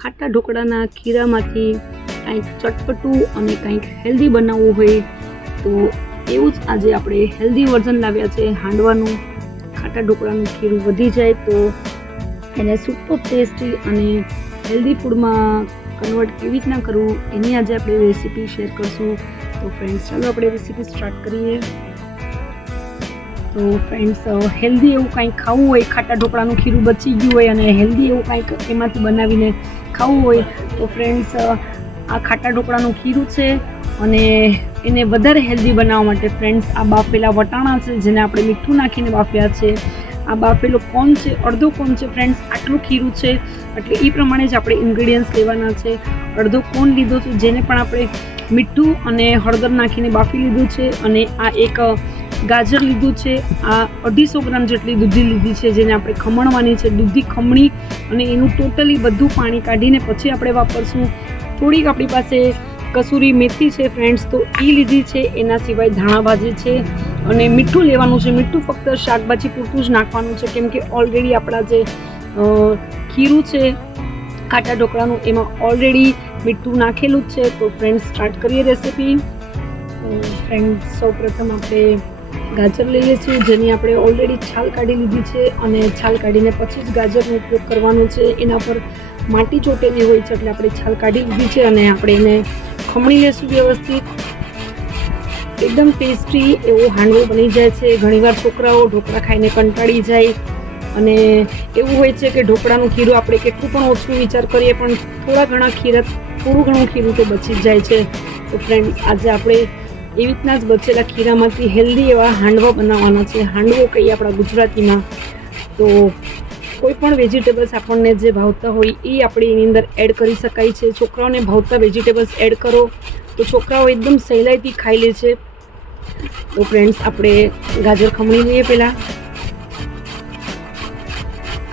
ખાટા ઢોકળાના ખીરામાંથી કંઈક ચટપટું અને કંઈક હેલ્ધી બનાવવું હોય તો એવું જ આજે આપણે હેલ્ધી વર્ઝન લાવ્યા છે હાંડવાનું. ખાટા ઢોકળાનું ખીરું વધી જાય તો એને સુપર ટેસ્ટી અને હેલ્ધી ફૂડમાં કન્વર્ટ કેવી રીતના કરવું એની આજે આપણે રેસીપી શેર કરશું. તો ફ્રેન્ડ્સ ચાલો આપણે રેસીપી સ્ટાર્ટ કરીએ. તો ફ્રેન્ડ્સ હેલ્ધી એવું કાંઈક ખાવું હોય, ખાટા ઢોકળાનું ખીરું બચી ગયું હોય અને હેલ્ધી એવું કાંઈક એમાંથી બનાવીને ખાવું હોય તો ફ્રેન્ડ્સ આ ખાટા ઢોકળાનું ખીરું છે અને એને વધારે હેલ્ધી બનાવવા માટે ફ્રેન્ડ્સ આ બાફેલા વટાણા છે જેને આપણે મીઠું નાખીને બાફ્યા છે. આ બાફેલો કોન છે? અડધો કોન છે ફ્રેન્ડ્સ આટલું ખીરું છે. એટલે એ પ્રમાણે જ આપણે ઇન્ગ્રેડિયન્ટ્સ લેવાના છે. અડધો કોન લીધો છે જેને પણ આપણે મીઠું અને હળદર નાખીને બાફી લીધું છે અને આ એક ગાજર લીધું છે, આ અઢીસો ગ્રામ જેટલી દૂધી લીધી છે, જેને આપણે ખમણવાની છે, દૂધી ખમણી અને એનું ટોટલી બધું પાણી કાઢીને પછી આપણે વાપરશું. થોડીક આપણી પાસે કસૂરી મેથી છે ફ્રેન્ડ્સ તો એ લીધી છે, એના સિવાય ધાણા ભાજી છે અને મીઠું લેવાનું છે. મીઠું ફક્ત શાકભાજી પૂરતું જ નાખવાનું છે, કેમ કે ઓલરેડી આપણા જે ખીરું છે, ખાટા ઢોકળાનું, એમાં ઓલરેડી મીઠું નાખેલું જ છે. તો ફ્રેન્ડ્સ સ્ટાર્ટ કરીએ રેસીપી ફ્રેન્ડ્સ સૌપ્રથમ આપણે ગાજર લઈએ છીએ, જેની આપણે ઓલરેડી છાલ કાઢી લીધી છે અને છાલ કાઢીને પછી જ ગાજરનો ઉપયોગ કરવાનો છે. એના પર માટી ચોટેલી હોય છે એટલે આપણે છાલ કાઢી લીધી છે અને આપણે એને ખમણી લેશું વ્યવસ્થિત. એકદમ ટેસ્ટી એવો હાંડવો બની જાય છે. ઘણીવાર છોકરાઓ ઢોકળા ખાઈને કંટાળી જાય અને એવું હોય છે કે ઢોકળાનું ખીરું આપણે કેટલું પણ ઓછું વિચાર કરીએ પણ થોડા ઘણા ખીરા, થોડું ઘણું ખીરું તો બચી જ જાય છે. તો ફ્રેન્ડ આજે આપણે એવી રીતના જ બચેલા ખીરામાંથી હેલ્ધી એવા હાંડવા બનાવવાના છે. હાંડવો કહીએ આપણા ગુજરાતીમાં. તો કોઈ પણ વેજીટેબલ્સ આપણને જે ભાવતા હોય એ આપણે એની અંદર એડ કરી શકાય છે. છોકરાઓને ભાવતા વેજીટેબલ્સ એડ કરો. તો છોકરાઓ એકદમ સહેલાઈથી ખાઈ લે છે. તો ફ્રેન્ડ્સ આપણે ગાજર ખમણી લઈએ પહેલાં.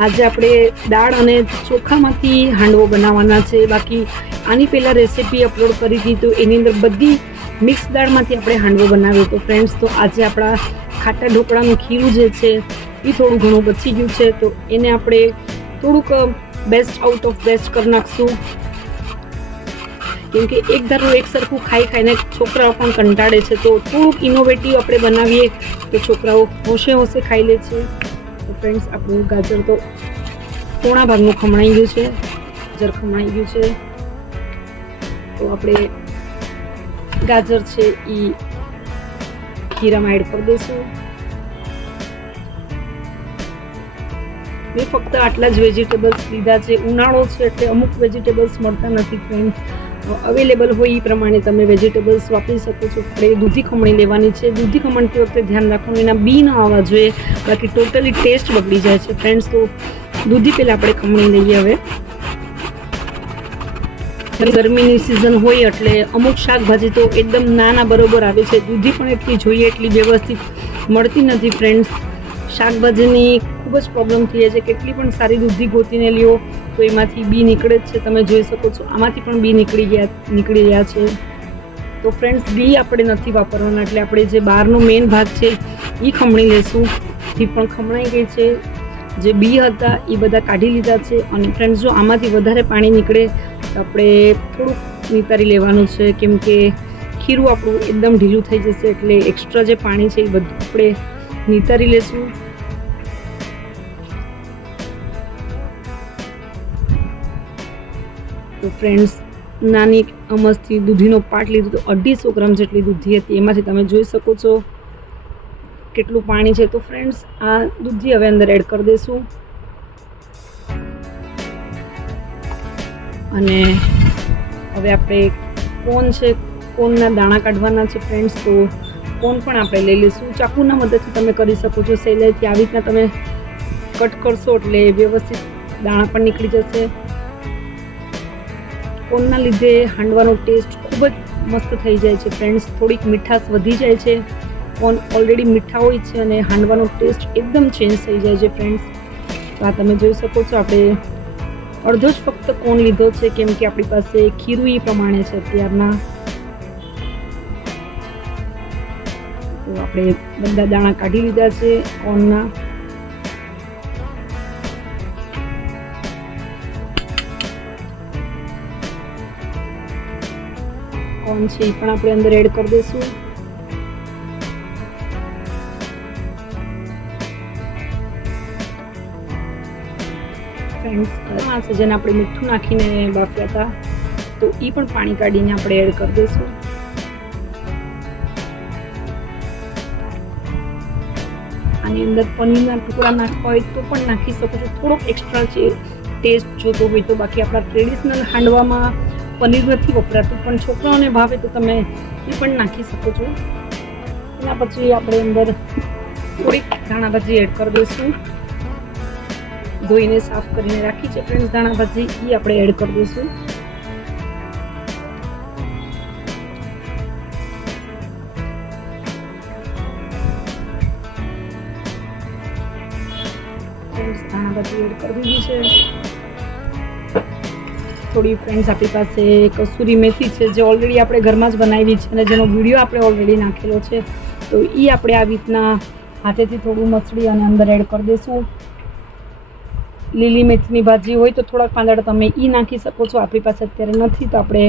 આજે આપણે દાળ અને ચોખામાંથી હાંડવો બનાવવાના છે. બાકી આની પહેલાં રેસીપી અપલોડ કરી હતી તો એની અંદર બધી મિક્સ દાળમાંથી આપણે હાંડવો બનાવીએ તો ફ્રેન્ડ્સ તો આજે આપણા ખાટા ઢોકળાનું ખીરું જે છે, એ થોડું ઘણું બચી ગયું છે, તો એને આપણે થોડુંક બેસ્ટ આઉટ ઓફ બેસ્ટ કરી નાખશું. કેમ કે એક ધારું એક સરખું ખાઈ ખાઈને છોકરાઓ પણ કંટાળે છે, તો થોડુંક ઇનોવેટિવ આપણે બનાવીએ તો છોકરાઓ હોશે હોશે ખાઈ લે છે. તો ફ્રેન્ડ્સ આપણું ગાજર તો પોણા ભાગનું ખમણાઈ ગયું છે ગાજર ખમણાઈ ગયું છે. તો આપણે ગાજર છે એ ખીરામાં એડ કરી દઈશું. મેં ફક્ત આટલા જ વેજીટેબલ્સ લીધા છે. ઉનાળો છે એટલે અમુક વેજીટેબલ્સ મળતા નથી ફ્રેન્ડ અવેલેબલ હોય એ પ્રમાણે તમે વેજીટેબલ્સ વાપરી શકો છો. આપણે દૂધી ખમણી લેવાની છે. દૂધી ખમણતી વખતે ધ્યાન રાખવાનું, એના બી ન આવવા જોઈએ. બાકી ટોટલી ટેસ્ટ બગડી જાય છે ફ્રેન્ડ્સ તો દૂધી પહેલાં આપણે ખમણી લઈએ હવે. ગરમીની સિઝન હોય એટલે અમુક શાકભાજી તો એકદમ નાના બરોબર આવે છે. દૂધી પણ એટલી જોઈએ, એટલી વ્યવસ્થિત મળતી નથી ફ્રેન્ડ્સ શાકભાજીની ખૂબ જ પ્રોબ્લેમ થઈ જાય છે. કેટલી પણ સારી દૂધી ગોતીને લ્યો, તો એમાંથી બી નીકળે જ છે. તમે જોઈ શકો છો, આમાંથી પણ બી નીકળી ગયા, નીકળી રહ્યા છે. તો ફ્રેન્ડ્સ બી આપણે નથી વાપરવાના, એટલે આપણે જે બહારનો મેઇન ભાગ છે એ ખમણી લેશું. એ પણ ખમણાઈ ગઈ છે. જે બી હતા એ બધા કાઢી લીધા છે. અને ફ્રેન્ડ્સ જો આમાંથી વધારે પાણી નીકળે આપણે થોડુંક નિતારી લેવાનું છે, કેમ કે ખીરું આપણું એકદમ ઢીલું થઈ જશે એટલે એક્સ્ટ્રા જે પાણી છે એ બધું આપણે નિતારી લેશું. તો ફ્રેન્ડ્સ નાની અમસથી દૂધીનો પાટ લીધો તો અઢીસો ગ્રામ જેટલી દૂધી હતી, એમાંથી તમે જોઈ શકો છો કેટલું પાણી છે. તો ફ્રેન્ડ્સ આ દૂધી હવે અંદર એડ કરી દઈશું અને હવે આપણે કોન છે કોનના દાણા કાઢવાના છે ફ્રેન્ડ્સ તો કોન પણ આપણે લઈ લઈશું. ચાકુના મદદથી તમે કરી શકો છો સહેલાઈથી આવી રીતના તમે કટ કરશો એટલે વ્યવસ્થિત દાણા પણ નીકળી જશે. કોનના લીધે હાંડવાનો ટેસ્ટ ખૂબ જ મસ્ત થઈ જાય છે ફ્રેન્ડ્સ થોડીક મીઠાશ વધી જાય છે. કોન ઓલરેડી મીઠા હોય છે અને હાંડવાનો ટેસ્ટ એકદમ ચેન્જ થઈ જાય છે ફ્રેન્ડ્સ આ તમે જોઈ શકો છો, આપણે અડધો જ ફક્ત કોણ લીધો છે, કેમ કે આપણી પાસે ખીરું એ પ્રમાણે છે અત્યારના. તો આપણે બધા દાણા કાઢી લીધા છે કોનના કોન છે એ પણ આપણે અંદર એડ કરી દઈશું. આ છે જેને આપણે મીઠું નાખીને બાફ્યા હતા, તો એ પણ પાણી કાઢીને આપણે એડ કરી દઈશું. આની અંદર પનીરના ટુકડા નાખવા હોય તો પણ નાખી શકો છો. થોડોક એક્સ્ટ્રા છે ટેસ્ટ જોતો હોય તો. બાકી આપણા ટ્રેડિશનલ હાંડવામાં પનીર નથી વપરાતું, પણ છોકરાઓને ભાવે તો તમે એ પણ નાખી શકો છો. એના પછી આપણે અંદર થોડીક ધાણા ભાજી એડ કરી દઈશું. ધોઈને સાફ કરીને રાખી છે. ફ્રેન્ડ્સ, ધાણા ભાજી એ આપણે એડ કરી દઈશું. ધાણા ભાજી એડ કરી દીધી છે. થોડી ફ્રેન્ડ્સ, આપણી પાસે કસૂરી મેથી છે, જે ઓલરેડી આપણે ઘરમાં જ બનાવી છે અને જેનો વીડિયો આપણે ઓલરેડી નાખેલો છે. તો એ આપણે આવી રીતના હાથેથી થોડું મસળી અને અંદર એડ કરી દઈશું. લીલી મેથીની ભાજી હોય તો થોડાક પાંદડા તમે એ નાખી શકો છો. આપણી પાસે અત્યારે નથી, તો આપણે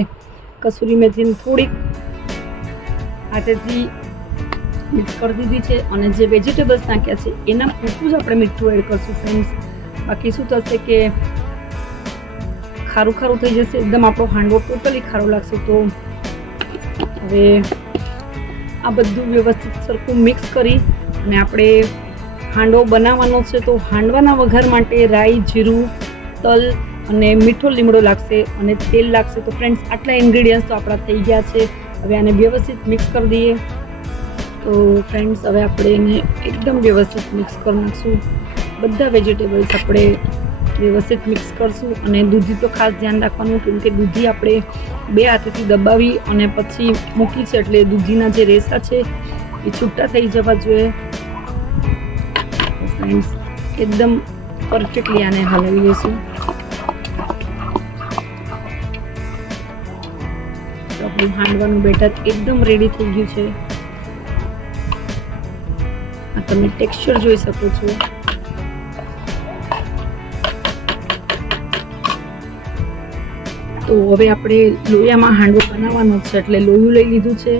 કસૂરી મેથીને થોડીક હાથેથી મિક્સ કરી દીધી છે અને જે વેજીટેબલ્સ નાખ્યા છે, એના પૂરતું જ આપણે મીઠું એડ કરશું ફ્રેન્ડ્સ બાકી શું થશે કે ખારું ખારું થઈ જશે, એકદમ આપણો હાંડવો ટોટલી ખારો લાગશે. તો હવે આ બધું વ્યવસ્થિત સરખું મિક્સ કરી અને આપણે હાંડવો બનાવવાનો છે, તો હાંડવાના વઘાર માટે રાઈ, જીરું, તલ અને મીઠો લીમડો લાગશે અને તેલ લાગશે. તો ફ્રેન્ડ્સ આટલા ઇન્ગ્રીડિયન્ટ્સ તો આપણા થઈ ગયા છે. હવે આને વ્યવસ્થિત મિક્સ કરી દઈએ. તો ફ્રેન્ડ્સ હવે આપણે એને એકદમ વ્યવસ્થિત મિક્સ કરી નાખશું. બધા વેજીટેબલ્સ આપણે વ્યવસ્થિત મિક્સ કરશું અને દૂધી તો ખાસ ધ્યાન રાખવાનું, કેમ કે દૂધી આપણે બે હાથેથી દબાવી અને પછી મૂકી છે, એટલે દૂધીના જે રેસા છે, એ છૂટા થઈ જવા જોઈએ. ફ્રેન્ડ્સ એકદમ પરફેક્ટલી આને હલાવી લઈશું આપણું હાંડવાનું બેટર એકદમ રેડી થઈ ગયું છે. આ તમે ટેક્સચર જોઈ શકો છો. તો હવે આપણે લોયામાં હાંડવો બનાવવાનો છે, એટલે લોયું લઈ લીધું છે.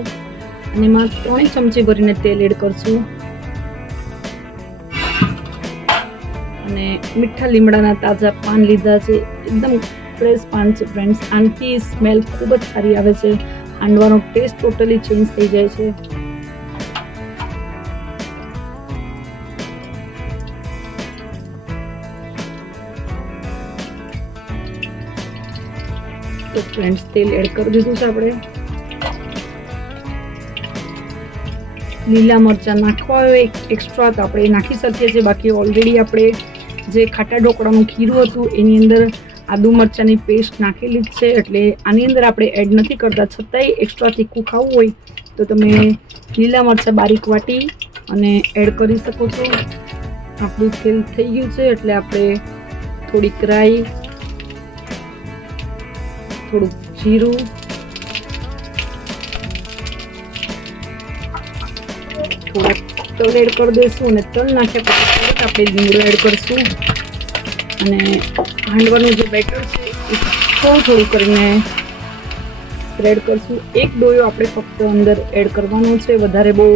અને એમાં ત્રણ ચમચી ભરીને તેલ એડ કરશું. મીઠા લીમડાના તાજા પાન લીધા છે, એકદમ ફ્રેશ પાન છે ફ્રેન્ડ્સ આનાથી સ્મેલ ખૂબ જ સારી આવે છે. હાંડવાનો ટેસ્ટ ટોટલી ચેન્જ થઈ જાય છે. તો ફ્રેન્ડ્સ તેલ એડ કરી દીધું છે આપણે. લીલા મરચાં નાખવા હોય એક્સ્ટ્રા તો આપણે નાખી શકીએ છીએ. બાકી ઓલરેડી આપણે જે ખાટા ઢોકળાનું ખીરું હતું, એની અંદર આદુ મરચાંની પેસ્ટ નાખેલી જ છે, એટલે આની અંદર આપણે એડ નથી કરતા. છતાંય એક્સ્ટ્રા તીખું ખાવું હોય, તો તમે લીલા મરચાં બારીક વાટી અને એડ કરી શકો છો. આપણું તેલ થઈ ગયું છે, એટલે આપણે થોડીક રાઈ, થોડુંક જીરું, થોડાક તલ એડ કરી દઈશું અને તલ નાખ્યા પછી આપણે લીમડો એડ કરશું અને હાંડવાનું જે બેટર છે, એ થોડું થોડું કરીને સ્પ્રેડ કરશું એક ડોયો આપણે ફક્ત અંદર એડ કરવાનો છે. વધારે બહુ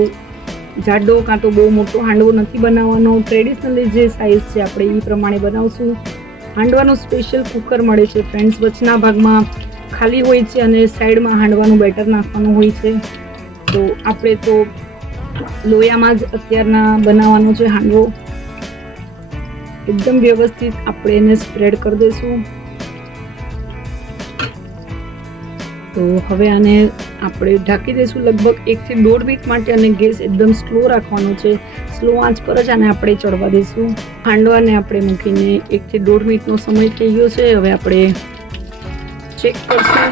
જાડો કાં તો બહુ મોટો હાંડવો નથી બનાવવાનો. ટ્રેડિશનલી જે સાઇઝ છે, આપણે એ પ્રમાણે બનાવશું. હાંડવાનું સ્પેશિયલ કુકર મળે છે ફ્રેન્ડ્સ વચના ભાગમાં ખાલી હોય છે અને સાઈડમાં હાંડવાનું બેટર નાખવાનું હોય છે. તો આપણે તો લોયામાં જ અત્યારના બનાવવાનો છે હાંડવો, એકદમ વ્યવસ્થિત આપણે એને સ્પ્રેડ કરી દઈશું. તો હવે આને આપણે ઢાંકી દઈશું લગભગ એકથી દોઢ મિનિટ માટે અને ગેસ એકદમ સ્લો રાખવાનો છે. સ્લો આંચ પર જ આને આપણે ચડવા દઈશું. હાંડવાને આપણે મૂકીને એકથી દોઢ મિનિટનો સમય થઈ ગયો છે. હવે આપણે ચેક કરશું.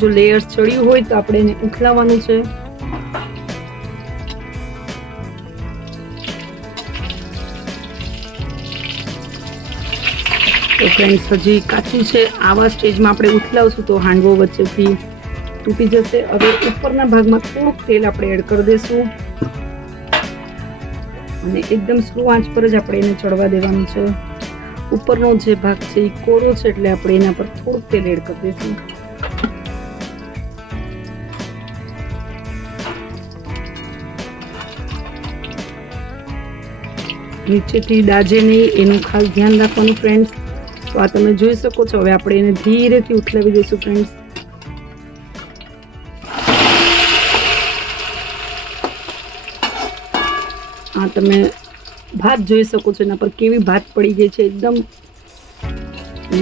જો લેયર્સ ચડ્યું હોય તો આપણે એને ઉથલાવવાનું છે. તો ફ્રેન્ડ્સ હજી કાચી છે. આવા સ્ટેજમાં આપણે ઉથલાવશું તો હાંડવો વચ્ચેથી તૂટી જશે. હવે ઉપરના ભાગમાં થોડુંક તેલ આપણે એડ કરી દેશું અને એકદમ સ્લો આંચ પર જ આપણે એને ચડવા દેવાનું છે. ઉપરનો જે ભાગ છે એ કોરો છે એટલે આપણે એના પર થોડુંક તેલ એડ કરી દેશું નીચેથી દાજે નહીં એનું ખાસ ધ્યાન રાખવાનું ફ્રેન્ડ્સ તો આ તમે જોઈ શકો છો. હવે આપણે એને ધીરેથી ઉથલાવી દઈશું ફ્રેન્ડ્સ આ તમે ભાત જોઈ શકો છો. એના પર કેવી ભાત પડી ગઈ છે. એકદમ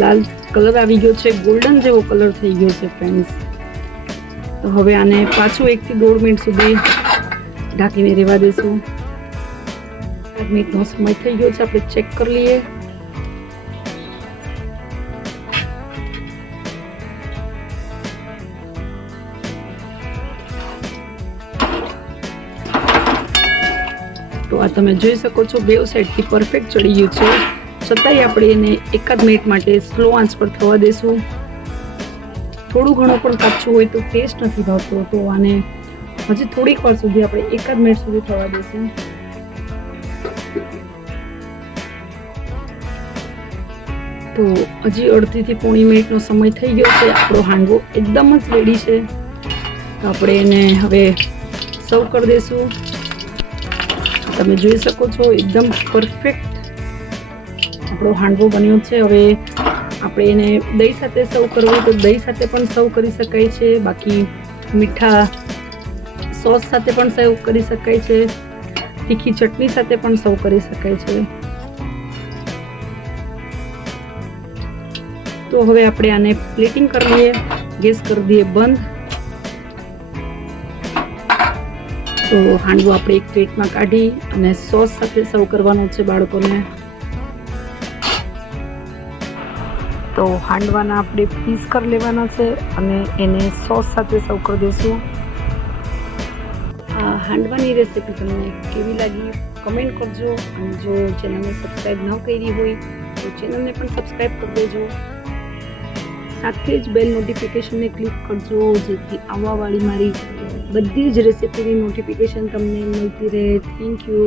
લાલ કલર આવી ગયો છે. ગોલ્ડન જેવો કલર થઈ ગયો છે ફ્રેન્ડ્સ તો હવે આને પાછું એકથી દોઢ મિનિટ સુધી ઢાંકીને રહેવા દઈશું મિનિટનો સમય થઈ ગયો છે. આપણે ચેક કરી લઈએ. તો આ તમે જોઈ શકો છો બેવ સાઈડથી પરફેક્ટ ચડી ગયું છે. છતાંય આપણે એને એકાદ મિનિટ માટે સ્લો આંચ પર થવા દેશું. થોડું ઘણું પણ કાચું હોય તો ટેસ્ટ નથી ભાવતો, તો આને હજી થોડીક વાર સુધી આપણે એકાદ મિનિટ સુધી થવા દેશું. તો હજી અડધીથી પોણી મિનિટનો સમય થઈ ગયો છે, આપણો હાંડવો એકદમ જ રેડી છે. આપણે એને હવે સર્વ કરી દઈશું તમે જોઈ શકો છો, એકદમ પરફેક્ટ આપણો હાંડવો બન્યો છે. હવે આપણે એને દહીં સાથે સર્વ કરવું તો દહીં સાથે પણ સર્વ કરી શકાય છે. બાકી મીઠા સોસ સાથે પણ સર્વ કરી શકાય છે. તીખી ચટણી સાથે પણ સર્વ કરી શકાય છે. તો હવે આપણે આને પ્લેટિંગ કરી લઈએ. ગેસ કરી દઈએ બંધ. તો હાંડવો આપણે એક પ્લેટમાં કાઢી અને સોસ સાથે સર્વ કરવાનો છે બાળકોને. તો હાંડવાના આપણે પીસ કરી લેવાના છે અને એને સોસ સાથે સર્વ કરી દઈશું. આ હાંડવાની રેસીપી તમને કેવી લાગી કમેન્ટ કરજો અને જો ચેનલને સબસ્ક્રાઈબ ન કરી હોય તો ચેનલને પણ સબસ્ક્રાઈબ કરી દેજો. સાથે જ બેલ નોટિફિકેશનને ક્લિક કરજો જેથી આવવાવાળી મારી બધી જ રેસીપીની નોટિફિકેશન તમને મળતી રહે. Thank you